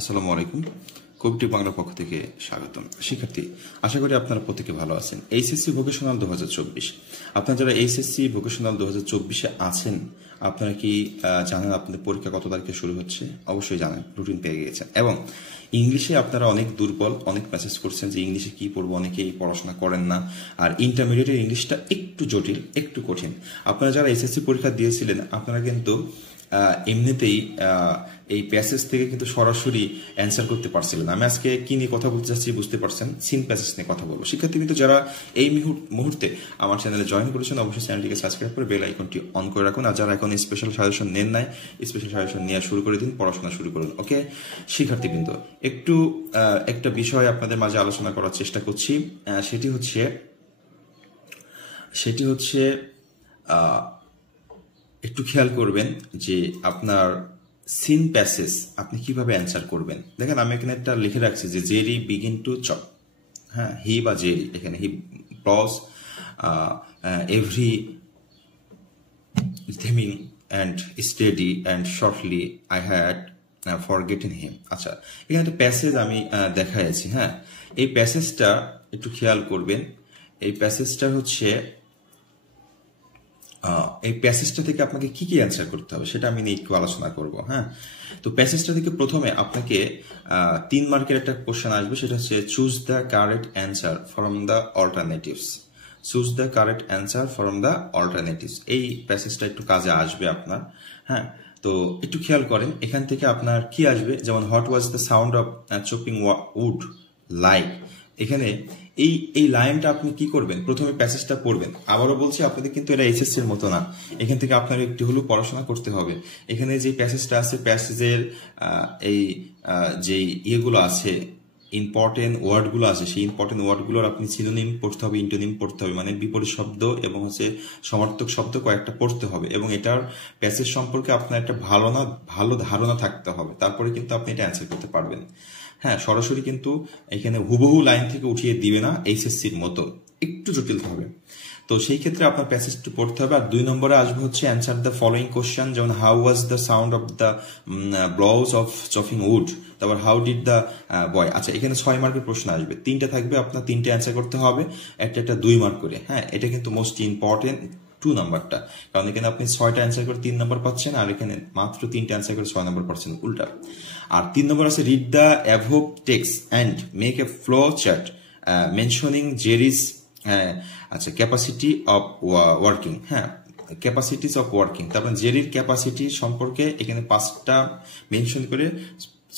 আসসালামু আলাইকুম। কবিটি বাংলা পক্ষ থেকে স্বাগতম। শিক্ষার্থী, আশা করি আপনারা প্রত্যেকে ভালো আছেন। এইচএসসি ভোকেশনাল 2024, আপনারা যারা এইচএসসি ভোকেশনাল 2024-এ আছেন, আপনারা কি জানেন আপনাদের পরীক্ষা কত তারিখে শুরু হচ্ছে? অবশ্যই জানেন, রুটিন পেয়ে গিয়েছেন। এবং ইংলিশে আপনারা অনেক দুর্বল, অনেক মেসেজ করছেন যে ইংলিশে কি পড়বো, অনেকেই পড়াশোনা করেন না। আর ইন্টারমিডিয়েটের ইংলিশটা একটু জটিল, একটু কঠিন। আপনারা যারা এসএসসি পরীক্ষা দিয়েছিলেন, আপনারা কিন্তু এমনিতেই এই প্যাসেজ থেকে কিন্তু সরাসরি অ্যান্সার করতে পারছিলেন। আমি আজকে কি নিয়ে কথা বলতে চাচ্ছি বুঝতে পারছেন, সিন প্যাসেজ নিয়ে কথা বলবো। শিক্ষার্থী কিন্তু যারা এই মুহূর্তে আমার চ্যানেলে জয়েন করেছেন, অবশ্যই চ্যানেলটিকে সাবস্ক্রাইব করে বেল আইকনটি অন করে রাখুন। আর যারা এখন স্পেশাল সাজেশন নেন নাই, স্পেশাল সাজেশন নেওয়া শুরু করে দিন, পড়াশোনা শুরু করুন। ওকে শিক্ষার্থীবৃন্দ, একটু একটা বিষয় আপনাদের মাঝে আলোচনা করার চেষ্টা করছি। সেটি হচ্ছে একটু খেয়াল করবেন যে আপনার সিন প্যাসেজ আপনি কিভাবে অ্যান্সার করবেন। দেখেন, আমি এখানে একটা লিখে রাখছি যে জেরি বিগিন টু চপ। হ্যাঁ, হি বা জেরি, এখানে he plus every theming and steady and shortly I had forgotten him. আচ্ছা, এখানে একটা প্যাসেজ আমি দেখাইছি। হ্যাঁ, এই প্যাসেজটা একটু খেয়াল করবেন। এই প্যাসেজটা হচ্ছে এই প্যাসেজটা থেকে আপনাকে কি কি অ্যান্সার করতে হবে সেটা আমি নিয়ে একটু আলোচনা করব। হ্যাঁ, তো প্যাসেজটা থেকে প্রথমে আপনাকে 3 মার্কের একটা কোশ্চেন আসবে, সেটা হচ্ছে choose the correct answer from the alternatives. Choose the correct answer from the alternatives, এই প্যাসেজটা একটু কাজে আসবে আপনার। হ্যাঁ, তো একটু খেয়াল করেন, এখান থেকে আপনার কি আসবে, যেমন what was the sound of chopping wood like. এখানে এই লাইনটা আপনি কি করবেন, প্রথমে প্যাসেজটা পড়বেন। আবারও বলছি, আপনাদের কিন্তু এটা এইচএসসি এর মতো না, এখান থেকে আপনার একটু হলেও পড়াশোনা করতে হবে। এখানে যে প্যাসেজটা আছে, প্যাসেজের এই যে ইয়েগুলো আছে, ইম্পর্টেন্ট ওয়ার্ডগুলো আছে, সেই ইম্পর্টেন্ট ওয়ার্ডগুলোর আপনি সিনোনিম পড়তে হবে, ইন্টোনিম পড়তে হবে, মানে বিপরীত শব্দ এবং হচ্ছে সমার্থক শব্দ কয়েকটা পড়তে হবে। এবং এটার প্যাসেজ সম্পর্কে আপনার একটা ভালো ধারণা থাকতে হবে, তারপরে কিন্তু আপনি এটা অ্যান্সার করতে পারবেন। হ্যাঁ, সরাসরি কিন্তু এখানে হুবহু লাইন থেকে উঠিয়ে দিবে না, এইচএসসির মতো একটু জটিল হবে। তো সেই ক্ষেত্রে আপনার প্যাসেজটি পড়তে হবে। আর 2 নম্বরে আসবে হচ্ছে অ্যান্সার দ্য ফলোইং কোশ্চেন, যেমন how was the sound of the blows of chopping wood, তারপর হাউ ডিড দ্য বয়। আচ্ছা, এখানে 6 মার্কের প্রশ্ন আসবে, 3টা থাকবে, আপনার 3টে অ্যান্সার করতে হবে, একটা 2 মার্ক করে। হ্যাঁ, এটা কিন্তু মোস্ট ইম্পর্টেন্ট 2 নাম্বারটা, কারণ এখানে আপনি 6টা অ্যান্সার করে 3 নাম্বার পাচ্ছেন, আর এখানে মাত্র 3টে অ্যান্সার করে 6 নাম্বার পাচ্ছেন, উল্টা। আর 3 নম্বর আছে read the above text and make a flow chart mentioning Jerry's আচ্ছা ক্যাপাসিটি অফ ওয়ার্কিং। হ্যাঁ, ক্যাপাসিটিস অফ ওয়ার্কিং, তারপর জেরির ক্যাপাসিটি সম্পর্কে এখানে 5টা মেনশন করে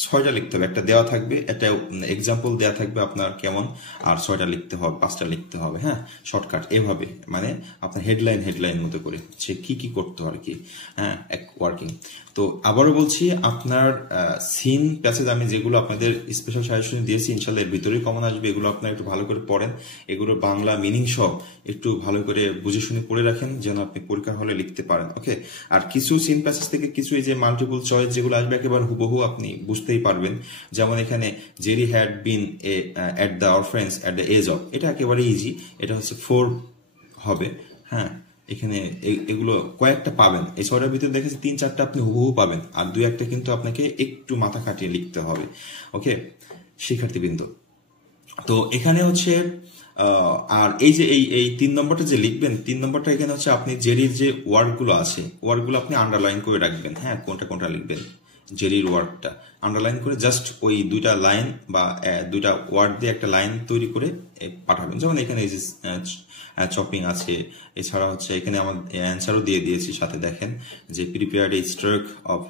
6টা লিখতে হবে। একটা দেওয়া থাকবে, একটা এক্সাম্পল দেওয়া থাকবে আপনার কেমন, আর 6টা লিখতে হবে, 5টা লিখতে হবে। হ্যাঁ, শর্টকাট এভাবে, মানে আপনার হেডলাইন মতো করে সে কি করতে হয় আর কি। হ্যাঁ, ওয়ার্কিং। তো আবারও বলছি, আপনার সিন প্যাসেজ আমি যেগুলো আপনাদের স্পেশাল সাজেশন দিয়েছি, ইনশাল্লাহ এর ভিতরেই কমন আসবে। এগুলো আপনারা একটু ভালো করে পড়েন, এগুলো বাংলা মিনিং সহ একটু ভালো করে বুঝে শুনে পড়ে রাখেন, যেন আপনি পরীক্ষা হলে লিখতে পারেন। ওকে, আর কিছু সিন প্যাসেজ থেকে কিছু এই যে মাল্টিপল চয়েস যেগুলো আসবে, একেবারে হুবহু আপনি বুঝতেই পারবেন। যেমন এখানে Jerry had been at the orphans at the age of, এটা একেবারে ইজি, এটা হচ্ছে 4 হবে। হ্যাঁ, এখানে এগুলো কয়েকটা পাবেন, এই 6টার ভিতরে দেখেছি 3-4টা আপনি হুবহু পাবেন, আর 2-1টা কিন্তু আপনাকে একটু মাথা খাটিয়ে লিখতে হবে। ওকে শিক্ষার্থীবৃন্দ, তো এখানে হচ্ছে আর এই যে এই 3 নম্বরটা যে লিখবেন, 3 নম্বরটা এখানে হচ্ছে আপনি জেরির যে ওয়ার্ডগুলো আছে, ওয়ার্ডগুলো আপনি আন্ডারলাইন করে রাখবেন। হ্যাঁ, কোনটা লিখবেন, জেরির ওয়ার্ডটা আন্ডারলাইন করে জাস্ট ওই 2টা লাইন বা 2টা ওয়ার্ড দিয়ে একটা লাইন তৈরি করে পাঠাবেন। যেমন এখানে এই যে চপিং আছে, এছাড়া হচ্ছে এখানে আমার অ্যান্সারও দিয়ে দিয়েছি সাথে, দেখেন যে প্রিপেয়ার্ড এ স্ট্রোক অফ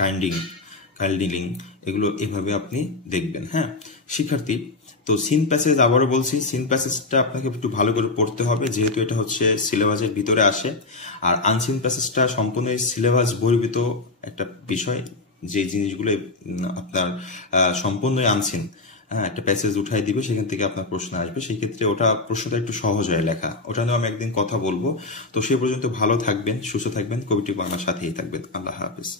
কাইন্ডিলিং, এগুলো এভাবে আপনি দেখবেন। হ্যাঁ শিক্ষার্থী, তো সিন প্যাসেজ আবারও বলছি, সিন প্যাসেজটা আপনাকে একটু ভালো করে পড়তে হবে, যেহেতু এটা হচ্ছে সিলেবাসের ভিতরে আসে। আর আনসিন প্যাসেজটা সম্পূর্ণ সিলেবাস বহির্ভূত একটা বিষয়, যে জিনিসগুলো আপনার সম্পূর্ণই আনসিন। হ্যাঁ, একটা প্যাসেজ উঠাই দিবে, সেখান থেকে আপনার প্রশ্ন আসবে, সেই ক্ষেত্রে ওটা প্রশ্নটা একটু সহজ হয়ে লেখা, ওটা নিয়ে আমি একদিন কথা বলবো। তো সে পর্যন্ত ভালো থাকবেন, সুস্থ থাকবেন, কবিটি বাংলার সাথেই থাকবেন। আল্লাহ হাফিজ।